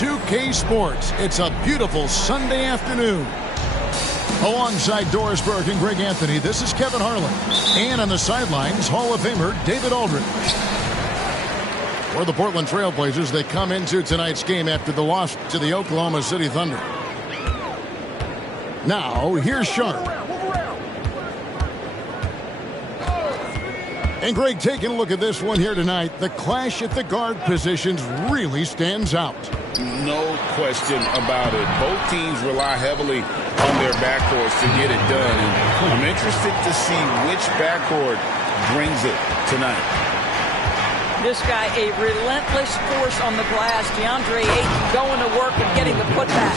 2K Sports. It's a beautiful Sunday afternoon. Alongside Doris Burke and Greg Anthony, this is Kevin Harlan. And on the sidelines, Hall of Famer David Aldridge. For the Portland Trail Blazers, they come into tonight's game after the loss to the Oklahoma City Thunder. Now, here's Sharp. And Greg, taking a look at this one here tonight, the clash at the guard positions really stands out. No question about it. Both teams rely heavily on their backcourts to get it done. And I'm interested to see which backcourt brings it tonight. This guy, a relentless force on the glass. DeAndre Ayton going to work and getting the putback.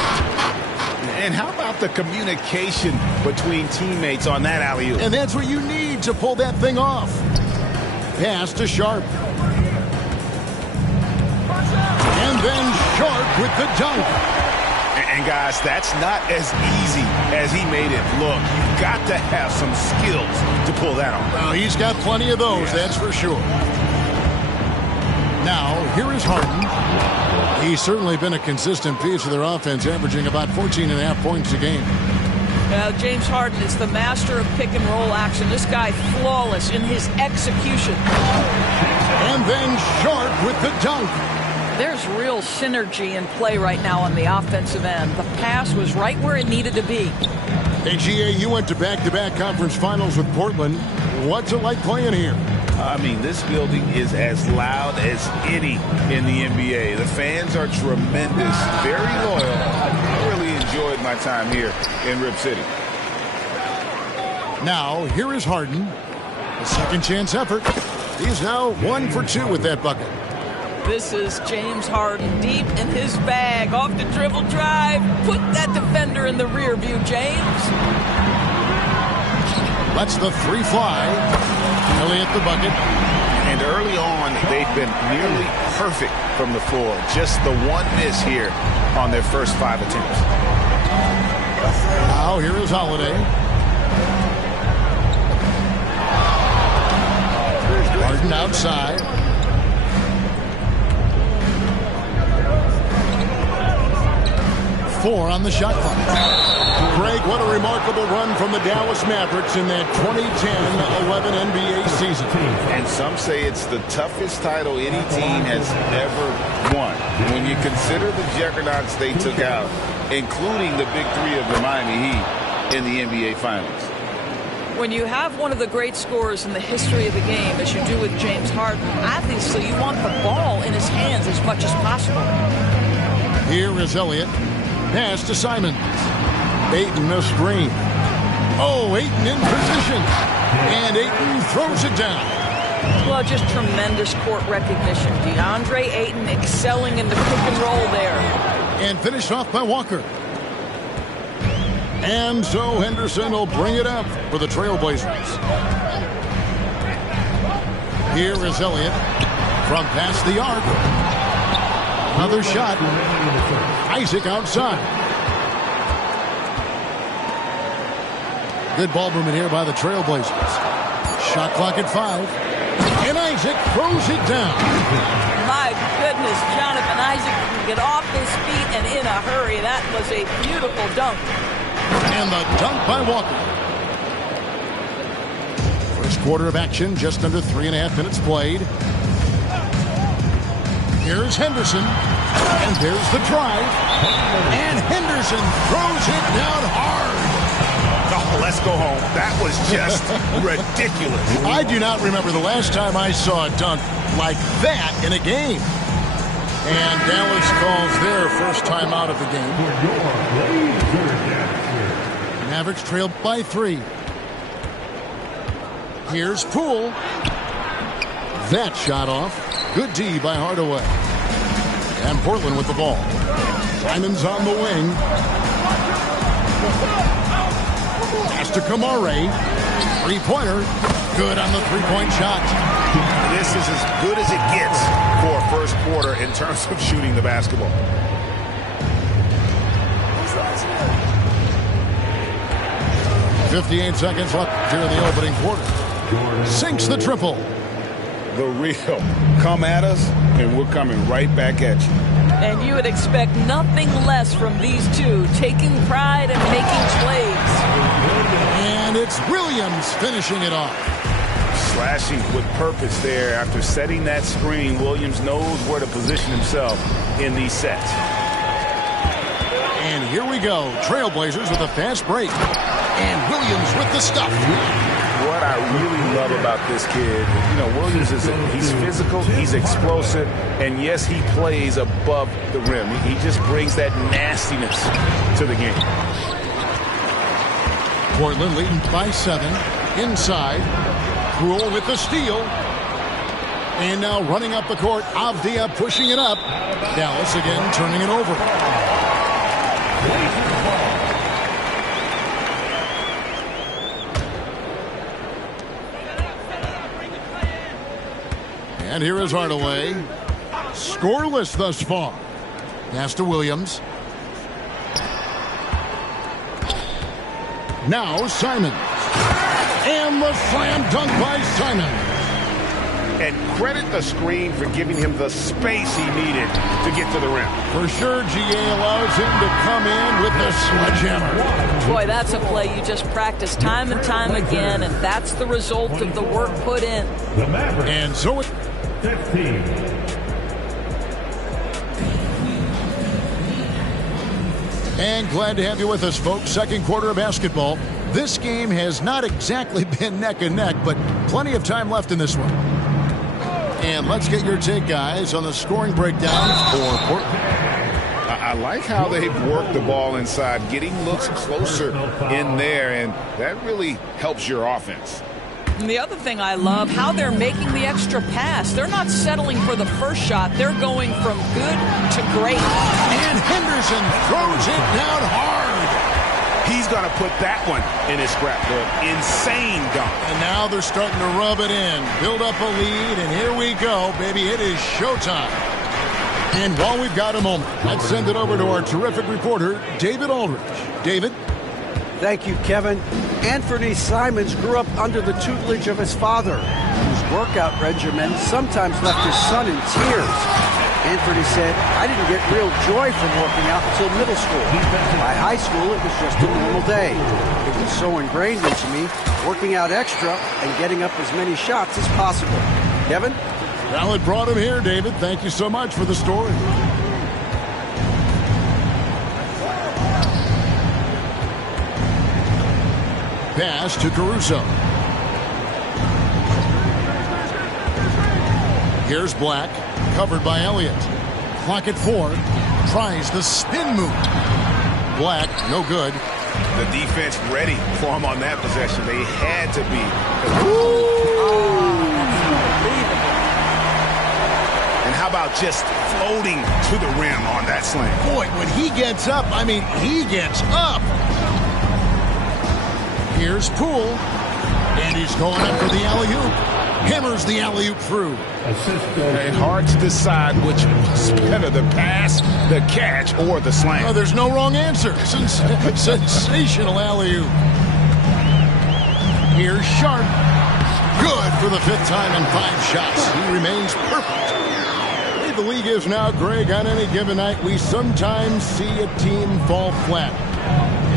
And how about the communication between teammates on that alley-oop? And that's what you need to pull that thing off. Pass to Sharp. And then Sharp with the dunk. And guys, that's not as easy as he made it look. You've got to have some skills to pull that off. Well, he's got plenty of those, that's for sure. Now, here is Harden. He's certainly been a consistent piece of their offense, averaging about 14.5 points a game. James Harden is the master of pick and roll action. This guy flawless in his execution. And then Sharp with the dunk. There's real synergy in play right now on the offensive end. The pass was right where it needed to be. Hey, GA, you went to back-to-back conference finals with Portland. What's it like playing here? I mean, this building is as loud as any in the NBA. The fans are tremendous, very loyal. I really enjoyed my time here in Rip City. Now, here is Harden. A second chance effort. He's now 1 for 2 with that bucket. This is James Harden deep in his bag. Off the dribble drive. Put that defender in the rear view, James. Lets the three fly. Elliott the bucket. And early on, they've been nearly perfect from the floor. Just the one miss here on their first 5 attempts. Now here is Holiday. Harden outside. Four on the shot clock. Greg, what a remarkable run from the Dallas Mavericks in that 2010-11 NBA season. And some say it's the toughest title any team has ever won. When you consider the juggernauts they took out, including the big three of the Miami Heat in the NBA Finals. When you have one of the great scorers in the history of the game, as you do with James Harden, obviously you want the ball in his hands as much as possible. Here is Elliott. Pass to Simons. Ayton a screen. Oh, Ayton in position. And Ayton throws it down. Well, just tremendous court recognition. DeAndre Ayton excelling in the pick and roll there. And finished off by Walker. And so Henderson will bring it up for the Trailblazers. Here is Elliott from past the arc. Another shot. Isaac outside. Good ball movement here by the Trailblazers. Shot clock at 5. And Isaac throws it down. My goodness, Jonathan Isaac can get off his feet and in a hurry. That was a beautiful dunk. And the dunk by Walker. First quarter of action, just under 3.5 minutes played. Here's Henderson. And there's the drive. And Henderson throws it down hard. Oh, let's go home. That was just ridiculous. I do not remember the last time I saw a dunk like that in a game. And Dallas calls their first time out of the game. Mavericks trailed by 3. Here's Poole. That shot off. Good D by Hardaway. And Portland with the ball. Simons on the wing. Pass to Kamare. Three-pointer. Good on the three-point shot. This is as good as it gets for a first quarter in terms of shooting the basketball. 58 seconds left here in the opening quarter. Sinks the triple. The real. Come at us, and we're coming right back at you. And you would expect nothing less from these two, taking pride and making plays. And it's Williams finishing it off. Slashing with purpose there. After setting that screen, Williams knows where to position himself in these sets. And here we go. Trailblazers with a fast break. And Williams with the stuff. What I really love about this kid, Williams he's physical, he's explosive, and yes, he plays above the rim. He just brings that nastiness to the game. Portland leading by 7. Inside. Poole with the steal. And now running up the court, Avdija pushing it up. Dallas again turning it over. And here is Hardaway. Scoreless thus far. Pass to Williams. Now Simons. And the slam dunk by Simons. And credit the screen for giving him the space he needed to get to the rim. For sure, GA allows him to come in with the sledgehammer. Boy, that's a play you just practice time and time again, and that's the result of the work put in. And so it... 15. And glad to have you with us, folks. Second quarter of basketball. This game has not exactly been neck and neck, but plenty of time left in this one. And let's get your take, guys, on the scoring breakdowns for Portland. I like how they've worked the ball inside, getting looks closer in there, and that really helps your offense. And the other thing I love, how they're making the extra pass. They're not settling for the first shot. They're going from good to great. And Henderson throws it down hard. He's going to put that one in his scrapbook. Insane dunk. And now they're starting to rub it in, build up a lead, and here we go, baby. It is showtime. And while we've got a moment, let's send it over to our terrific reporter, David Aldridge. David? Thank you, Kevin. Anthony Simons grew up under the tutelage of his father, whose workout regimen sometimes left his son in tears. Anthony said, "I didn't get real joy from working out until middle school. By high school, it was just a normal day. It was so ingrained into me, working out extra and getting up as many shots as possible." Kevin? Well, it brought him here, David. Thank you so much for the story. Pass to Caruso. Here's Black, covered by Elliott. Clock at 4. Tries the spin move. Black, no good. The defense ready for him on that possession. They had to be. And how about just floating to the rim on that slam? Boy, when he gets up, I mean, he gets up. Here's Poole. And he's going up for the alley-oop. Hammers the alley-oop through. It's hard to decide which was better, the pass, the catch, or the slam. Oh, there's no wrong answer. Sensational alley-oop. Here's Sharp. Good for the 5th time in 5 shots. He remains perfect. The way the league is now, Greg, on any given night, we sometimes see a team fall flat.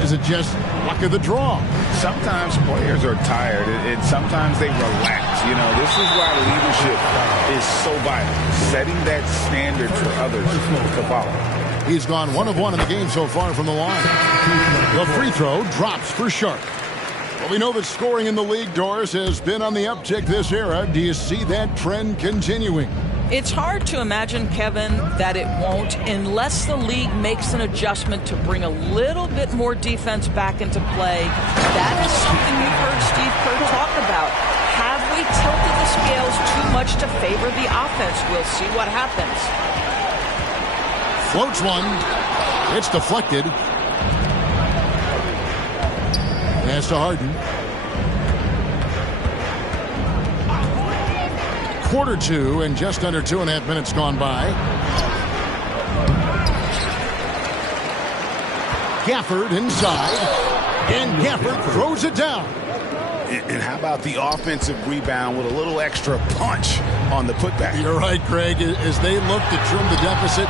Is it just luck of the draw? Sometimes players are tired, and sometimes they relax. This is why leadership is so vital, setting that standard for others to follow. He's gone 1 of 1 in the game so far from the line. The free throw drops for Sharp. Well, we know that scoring in the league, Doris, has been on the uptick this era. Do you see that trend continuing? It's hard to imagine, Kevin, that it won't unless the league makes an adjustment to bring a little bit more defense back into play. That is something you've heard Steve Kerr talk about. Have we tilted the scales too much to favor the offense? We'll see what happens. Floats one. It's deflected. Pass to Harden. Quarter 2 and just under 2.5 minutes gone by. Gafford inside. And Gafford throws it down. And how about the offensive rebound with a little extra punch on the putback? You're right, Greg. As they look to trim the deficit,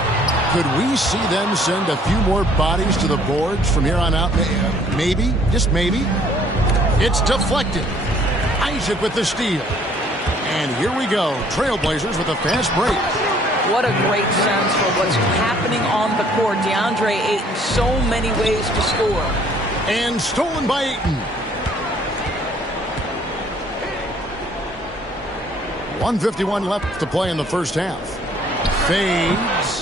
could we see them send a few more bodies to the boards from here on out? Maybe, just maybe. It's deflected. Isaac with the steal. And here we go. Trailblazers with a fast break. What a great sense for what's happening on the court. DeAndre Ayton, so many ways to score. And stolen by Ayton. 1:51 left to play in the first half. Fades.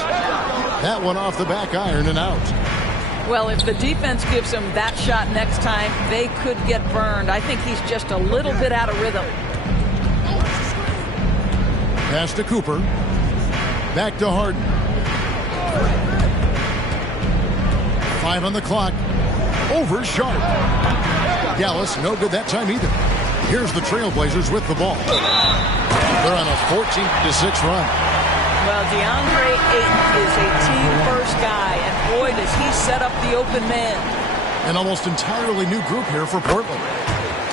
That one off the back iron and out. Well, if the defense gives him that shot next time, they could get burned. I think he's just a little bit out of rhythm. Pass to Cooper. Back to Harden. 5 on the clock. Over Sharp. Dallas, no good that time either. Here's the Trailblazers with the ball. They're on a 14-6 run. Well, DeAndre Ayton is a team-first guy, and boy, does he set up the open man. An almost entirely new group here for Portland.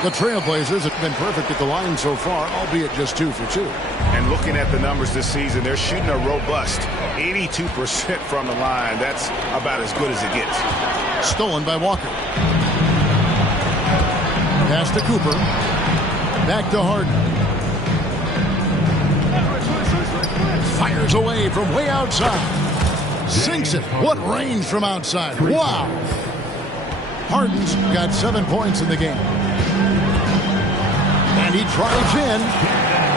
The Trailblazers have been perfect at the line so far, albeit just 2 for 2. And looking at the numbers this season, they're shooting a robust 82% from the line. That's about as good as it gets. Stolen by Walker. Pass to Cooper. Back to Harden. Fires away from way outside. Sinks it. What range from outside. Wow. Harden's got 7 points in the game. And he drives in.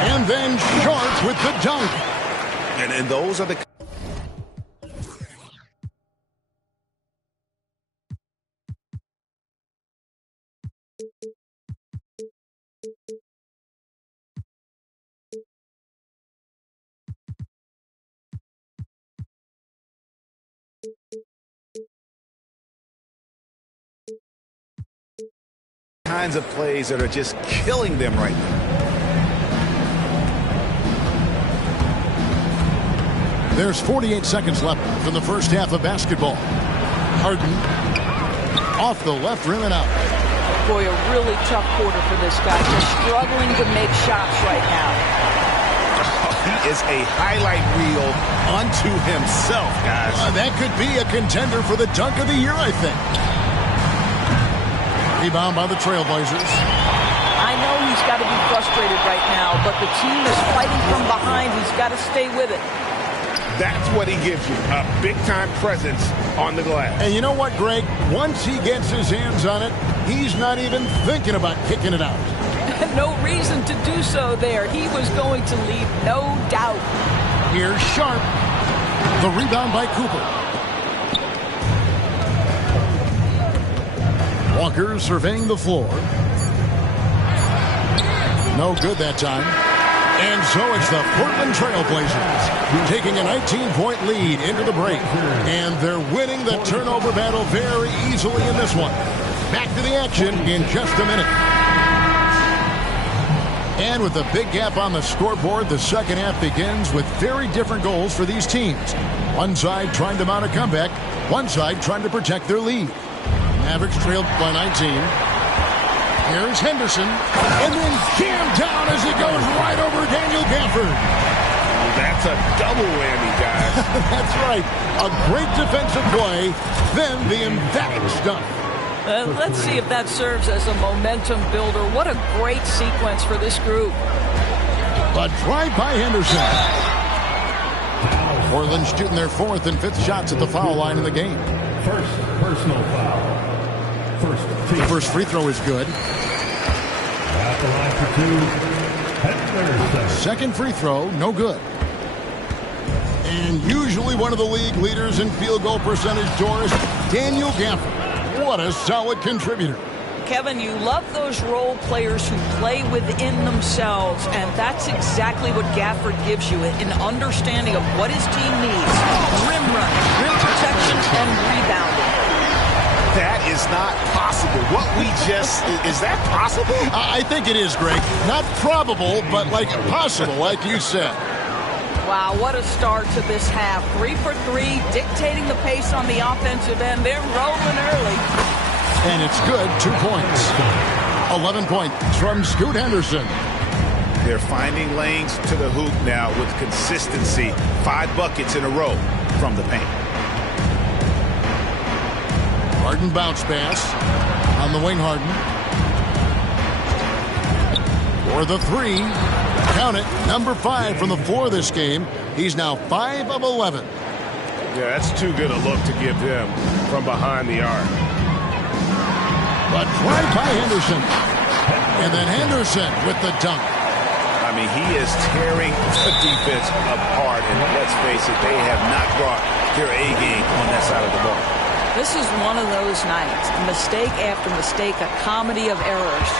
And then Sharp with the dunk. And those are the... kinds of plays that are just killing them right now. There's 48 seconds left in the first half of basketball. Harden off the left rim and out. Boy, a really tough quarter for this guy. Just struggling to make shots right now. He is a highlight reel unto himself, guys. That could be a contender for the dunk of the year, I think. Rebound by the Trailblazers. I know he's got to be frustrated right now, but the team is fighting from behind. He's got to stay with it. That's what he gives you, a big-time presence on the glass. And you know what, Greg? Once he gets his hands on it, he's not even thinking about kicking it out. No reason to do so there. He was going to leave, no doubt. Here's Sharp. The rebound by Cooper. Walker surveying the floor. No good that time. And so it's the Portland Trailblazers taking a 19-point lead into the break. And they're winning the turnover battle very easily in this one. Back to the action in just a minute. And with a big gap on the scoreboard, the second half begins with very different goals for these teams. One side trying to mount a comeback, one side trying to protect their lead. Mavericks trailed by 19. Here's Henderson, and then jammed down as he goes right over Daniel Gafford. That's a double whammy, guys. That's right. A great defensive play, then the emphatic stuff. Let's see if that serves as a momentum builder. What a great sequence for this group. A drive by Henderson. Portland shooting their 4th and 5th shots at the foul line in the game. First personal foul. The first free throw is good. At the line for 2, Henderson. Second free throw, no good. And usually one of the league leaders in field goal percentage, Doris, Daniel Gafford. What a solid contributor. Kevin, you love those role players who play within themselves, and that's exactly what Gafford gives you, an understanding of what his team needs. Rim running, rim protection, and rebounding. That is not possible. What we just... Is that possible? I think it is, Greg. Not probable, but like possible, like you said. Wow, what a start to this half. 3 for 3, dictating the pace on the offensive end. They're rolling early. And it's good, 2 points. 11 points from Scoot Henderson. They're finding lanes to the hoop now with consistency. 5 buckets in a row from the paint. Harden bounce pass on the wing. Harden for the 3. Count it. Number 5 from the floor this game. He's now 5 of 11. Yeah, that's too good a look to give him from behind the arc. But right by Henderson. And then Henderson with the dunk. I mean, he is tearing the defense apart. And let's face it, they have not brought their A game on that side of the ball. This is one of those nights. Mistake after mistake, a comedy of errors.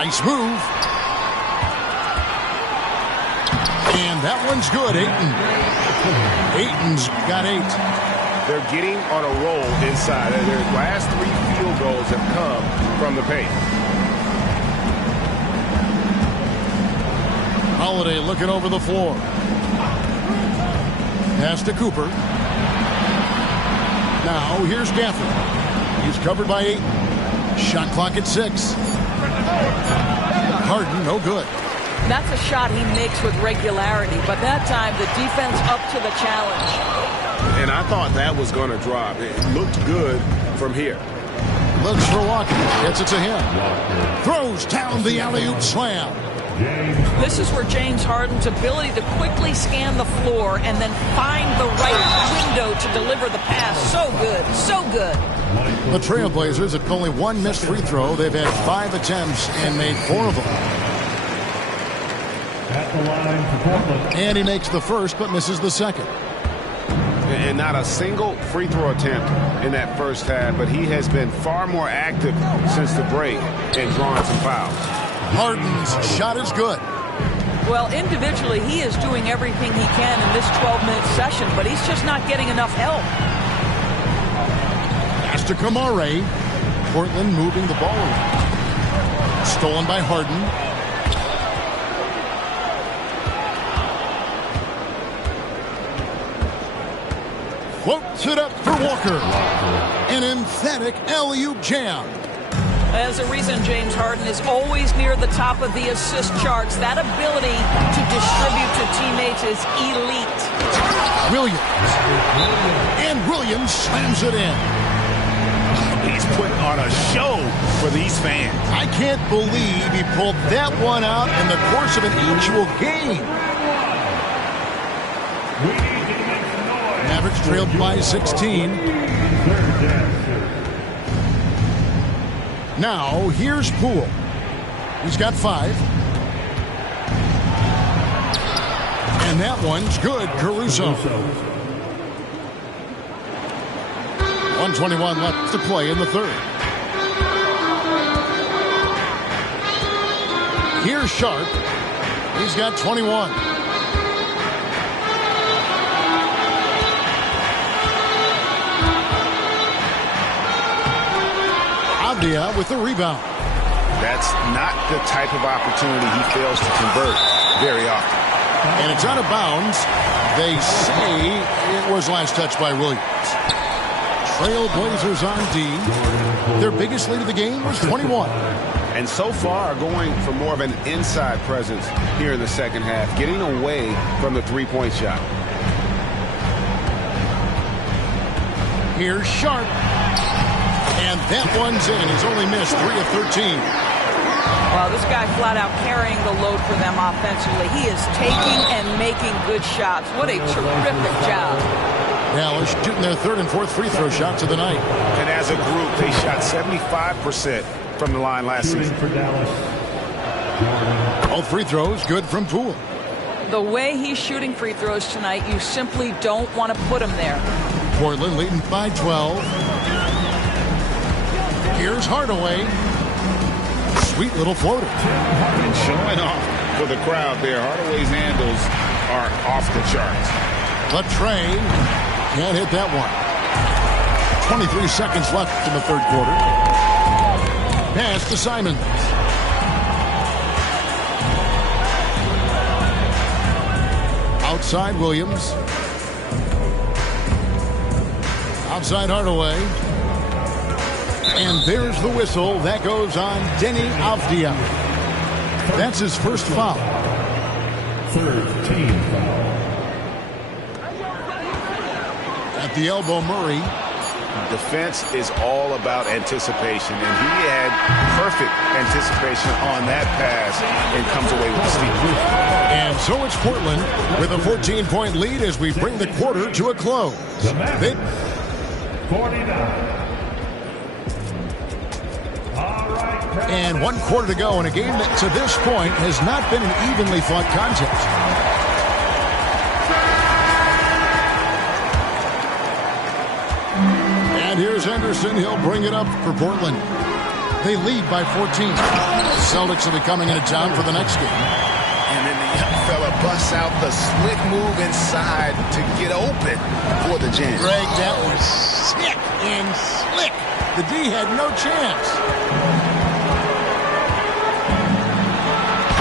Nice move. And that one's good. Ayton's got 8. They're getting on a roll inside. Their last 3 field goals have come from the paint. Holiday looking over the floor. Pass to Cooper. Now here's Gafford. He's covered by 8. Shot clock at 6. Harden, no good. That's a shot he makes with regularity, but that time the defense up to the challenge. And I thought that was going to drop. It looked good from here. Looks for Walker. Gets it to him. Throws down the alley-oop slam. This is where James Harden's ability to quickly scan the floor and then find the right window to deliver the pass. So good. So good. The Trailblazers have only 1 missed free throw. They've had 5 attempts and made 4 of them. At the line for Portland. And he makes the first but misses the second. And not a single free throw attempt in that first half, but he has been far more active since the break and drawing some fouls. Harden's shot is good. Well, individually, he is doing everything he can in this 12-minute session, but he's just not getting enough help. Pass to Kamare. Portland moving the ball around. Stolen by Harden. Floats it up for Walker. An emphatic alley-oop jam. There's a reason James Harden is always near the top of the assist charts. That ability to distribute to teammates is elite. Williams. And Williams slams it in. He's putting on a show for these fans. I can't believe he pulled that one out in the course of an actual game. Mavericks trailed by 16. Now, here's Poole. He's got 5. And that one's good, Caruso. 1:21 left to play in the third. Here's Sharp. He's got 21. Avdia with the rebound. That's not the type of opportunity he fails to convert very often. And it's out of bounds. They say it was last touched by Williams. Trailblazers on D. Their biggest lead of the game was 21. And so far going for more of an inside presence here in the second half, getting away from the three-point shot. Here's Sharp. And that one's in. He's only missed 3 of 13. Well, this guy flat out carrying the load for them offensively. He is taking and making good shots. What a terrific job. Dallas shooting their 3rd and 4th free throw shots of the night. And as a group, they shot 75% from the line last season. For Dallas. All free throws good from Poole. The way he's shooting free throws tonight, you simply don't want to put him there. Portland leading by 12. Here's Hardaway. Sweet little floater. And showing off for the crowd there. Hardaway's handles are off the charts. But Trey can't hit that one. 23 seconds left in the third quarter. Pass to Simons. Outside Williams. Outside Hardaway. And there's the whistle. That goes on Denny Avdia. That's his first foul. Third team foul. At the elbow, Murray. Defense is all about anticipation, and he had perfect anticipation on that pass and comes away with a steal. And so it's Portland with a 14-point lead as we bring the quarter to a close. The Mavericks, 49. And 1 quarter to go in a game that to this point has not been an evenly fought contest. And here's Henderson. He'll bring it up for Portland. They lead by 14. The Celtics will be coming into town for the next game. And then the young fella busts out the slick move inside to get open for the jam. Greg, that was sick and slick. The D had no chance.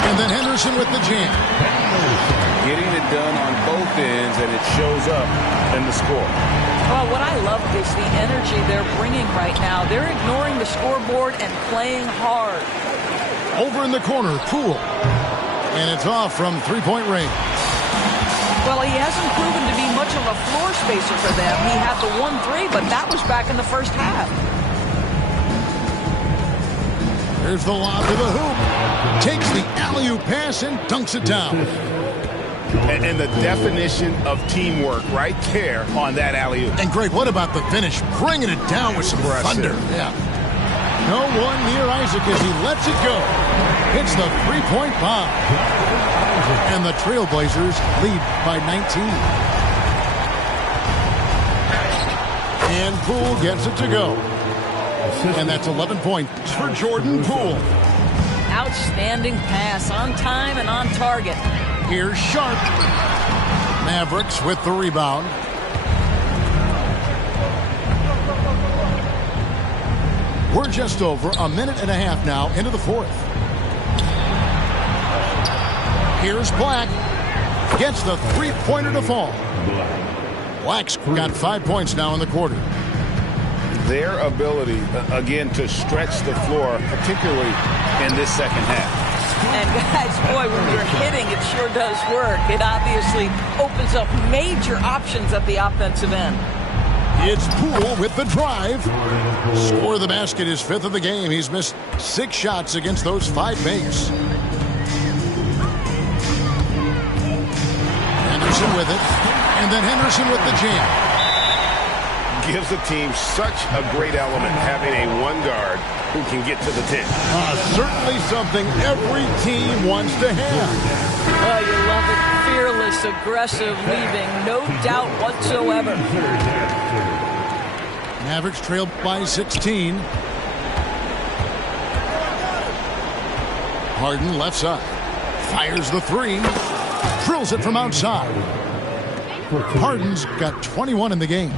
And then Henderson with the jam. Getting it done on both ends, and it shows up in the score. Well, what I love is the energy they're bringing right now. They're ignoring the scoreboard and playing hard. Over in the corner, Poole. And it's off from three-point range. Well, he hasn't proven to be much of a floor spacer for them. He had the 1-3, but that was back in the first half. There's the lob to the hoop. Takes the alley-oop pass and dunks it down. And the definition of teamwork right there on that alley-oop. And Greg, what about the finish? Bringing it down with some thunder. Yeah. No one near Isaac as he lets it go. Hits the three-point bomb. And the Trailblazers lead by 19. And Poole gets it to go. And that's 11 points for Jordan Poole. Outstanding pass, on time and on target. Here's Sharp. Mavericks with the rebound. We're just over a minute and a half now into the fourth. Here's Black. Gets the three-pointer to fall. Black's got 5 points now in the quarter. Their ability, again, to stretch the floor, particularly in this second half. And guys, boy, when you're hitting, it sure does work. It obviously opens up major options at the offensive end. It's Poole with the drive. Score the basket, his fifth of the game. He's missed 6 shots against those 5 makes. Henderson with it. And then Henderson with the jam. Gives the team such a great element having a one guard who can get to the 10. Certainly something every team wants to have. Oh, you love it. Fearless, aggressive, leaving no doubt whatsoever. Mavericks trail by 16. Harden left side. Fires the 3. Drills it from outside. Harden's got 21 in the game.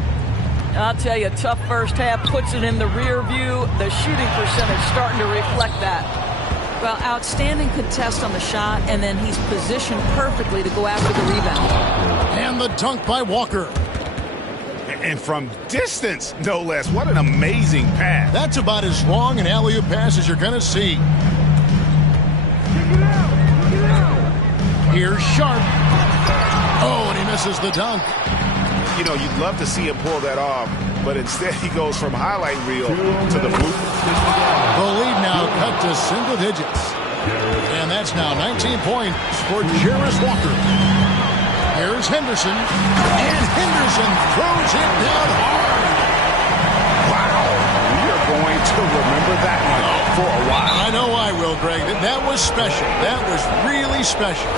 I'll tell you, tough first half, puts it in the rear view. The shooting percentage starting to reflect that. Well, outstanding contest on the shot, and then he's positioned perfectly to go after the rebound. And the dunk by Walker. And from distance, no less. What an amazing pass. That's about as long an alley-oop pass as you're going to see. Here's Sharp. Oh, and he misses the dunk. You know, you'd love to see him pull that off, but instead he goes from highlight reel to the boot. The lead now cut to single digits. And that's now 19 points for Jarace Walker. Here's Henderson. And Henderson throws it down hard. Wow. We are going to remember that one for a while. I know I will, Greg. That was special. That was really special.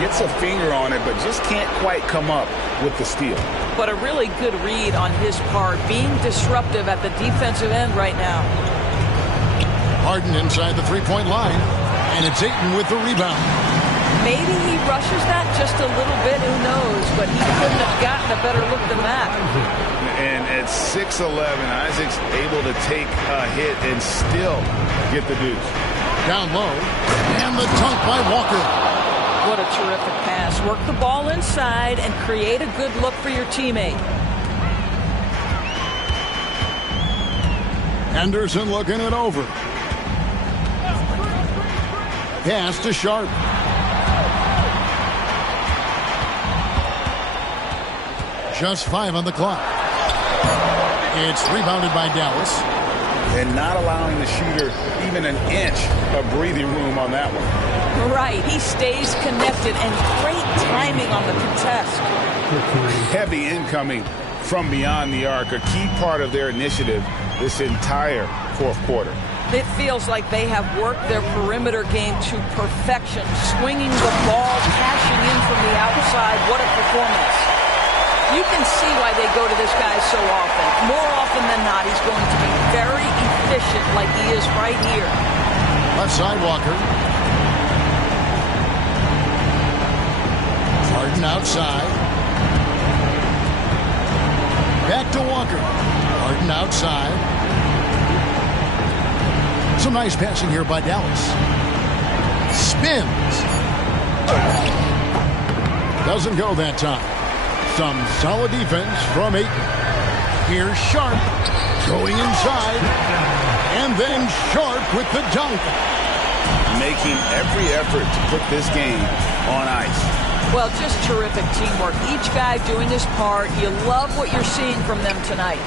Gets a finger on it, but just can't quite come up with the steal. But a really good read on his part, being disruptive at the defensive end right now. Harden inside the three-point line, and it's Ayton with the rebound. Maybe he rushes that just a little bit, who knows, but he couldn't have gotten a better look than that. And at 6'11", Isaac's able to take a hit and still get the deuce. Down low, and the dunk by Walker. What a terrific pass. Work the ball inside and create a good look for your teammate. Henderson looking it over. Pass to Sharp. Just 5 on the clock. It's rebounded by Dallas. And not allowing the shooter even an inch of breathing room on that one. Right. He stays connected, and great timing on the contest. Heavy incoming from beyond the arc, a key part of their initiative this entire fourth quarter. It feels like they have worked their perimeter game to perfection, swinging the ball, cashing in from the outside. What a performance. You can see why they go to this guy so often. More often than not, he's going to be very efficient like he is right here. Left side, Walker. Harden outside. Back to Walker. Harden outside. Some nice passing here by Dallas. Spins. Doesn't go that time. Some solid defense from Ayton. Here's Sharp going inside. And then Sharp with the dunk. Making every effort to put this game on ice. Well, just terrific teamwork. Each guy doing his part. You love what you're seeing from them tonight.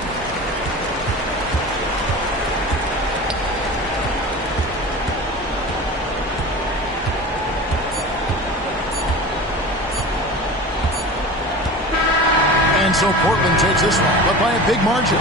And so Portland takes this one, but by a big margin.